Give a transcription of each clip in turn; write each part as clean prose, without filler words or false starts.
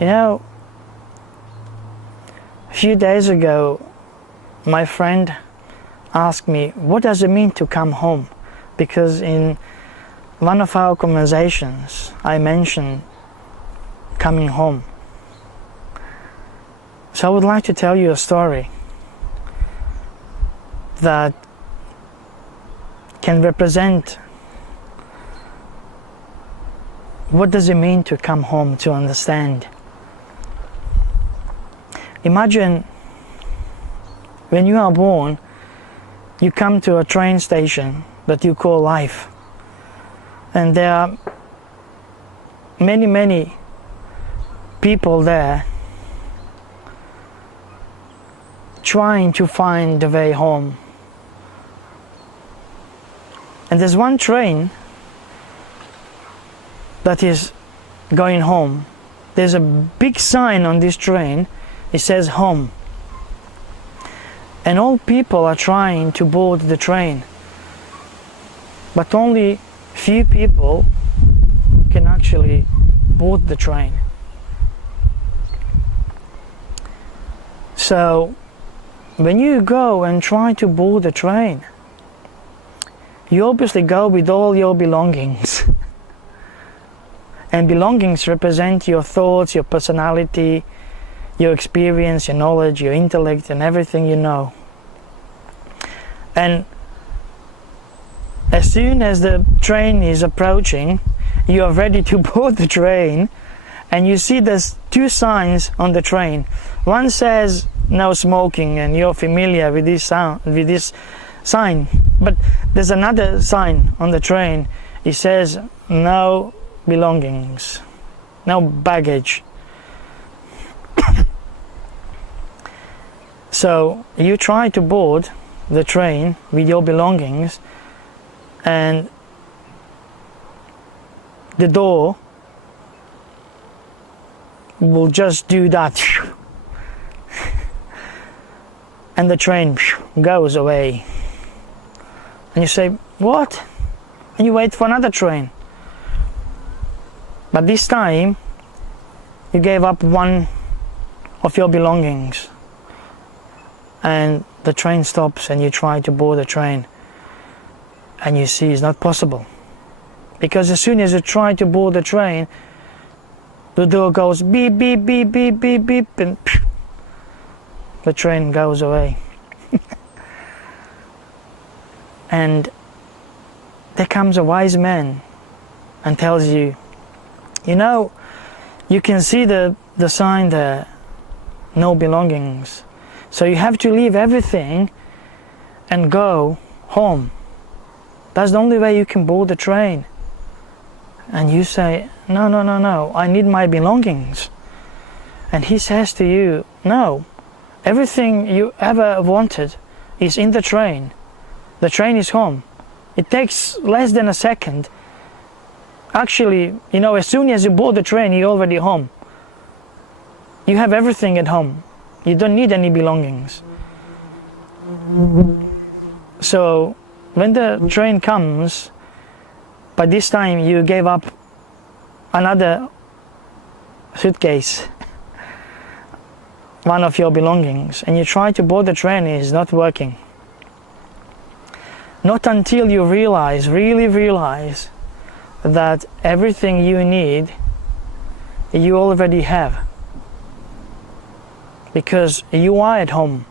You know, a few days ago, my friend asked me, what does it mean to come home? Because in one of our conversations, I mentioned coming home. So I would like to tell you a story that can represent what does it mean to come home, to understand. Imagine when you are born, you come to a train station that you call life, and there are many people there trying to find the way home. And there's one train that is going home. There's a big sign on this train. It says home. And all people are trying to board the train. But only few people can actually board the train. So when you go and try to board the train, you obviously go with all your belongings. And belongings represent your thoughts, your personality, your experience, your knowledge, your intellect, and everything you know. And as soon as the train is approaching, you are ready to board the train, and you see there's two signs on the train. One says no smoking, and you're familiar with this sign. But there's another sign on the train. It says no belongings, no baggage. So you try to board the train with your belongings, and the door will just do that, and the train goes away. And you say, what? And you wait for another train. But this time, you gave up one of your belongings. And the train stops, and you try to board the train. And you see it's not possible. Because as soon as you try to board the train, the door goes beep, beep, beep, beep, beep, beep, and the train goes away. And there comes a wise man and tells you, you know, you can see the sign there, no belongings. So you have to leave everything and go home. That's the only way you can board the train. And you say, no, I need my belongings. And he says to you, no, everything you ever wanted is in the train. The train is home. It takes less than a second. Actually, you know, as soon as you board the train, you're already home. You have everything at home. You don't need any belongings. So when the train comes, by this time you gave up another suitcase, one of your belongings, and you try to board the train, and it's not working. Not until you really realize that everything you need, you already have. Because you are at home.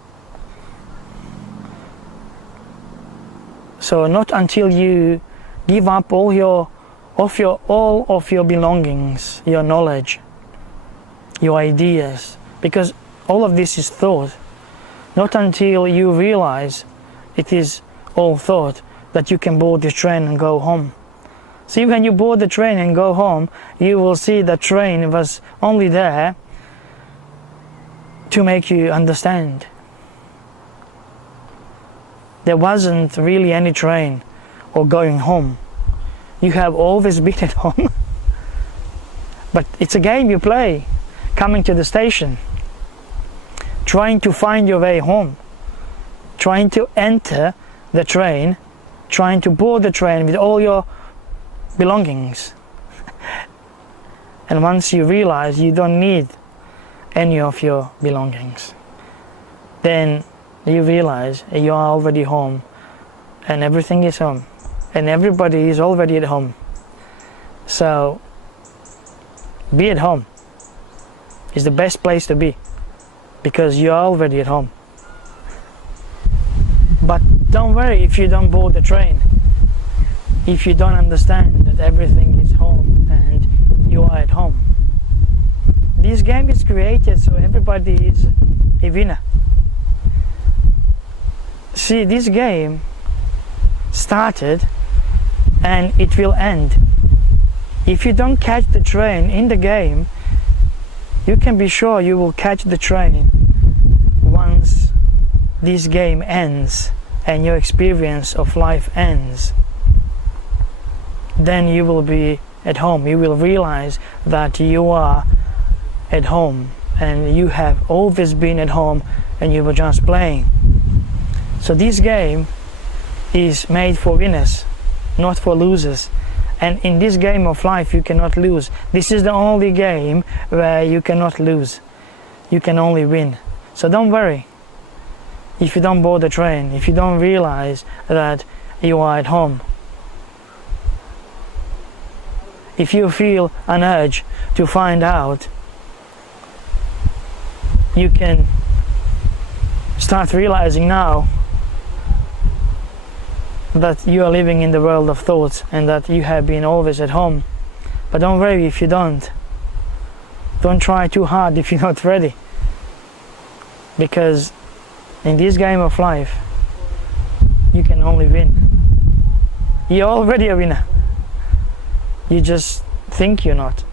So not until you give up all of your belongings, your knowledge, your ideas, because all of this is thought. Not until you realize it is all thought that you can board the train and go home. See, when you board the train and go home, you will see the train was only there to make you understand. There wasn't really any train or going home. You have always been at home. But it's a game you play, coming to the station, trying to find your way home, trying to enter the train, trying to board the train with all your belongings. And once you realize you don't need any of your belongings. Then you realize you are already home, and everything is home, and everybody is already at home. So be at home is the best place to be, because you are already at home. But don't worry if you don't board the train, if you don't understand that everything is home and you are at home. This game is created so everybody is a winner. See, this game started and it will end. If you don't catch the train in the game, you can be sure you will catch the train once this game ends and your experience of life ends. Then you will be at home. You will realize that you are at home and you have always been at home and you were just playing. So this game is made for winners, not for losers. And in this game of life you cannot lose. This is the only game where you cannot lose. You can only win. So don't worry if you don't board the train, if you don't realize that you are at home. If you feel an urge to find out, you can start realizing now that you are living in the world of thoughts and that you have been always at home. But don't worry if you don't. Don't try too hard if you're not ready. Because in this game of life, you can only win. You're already a winner. You just think you're not.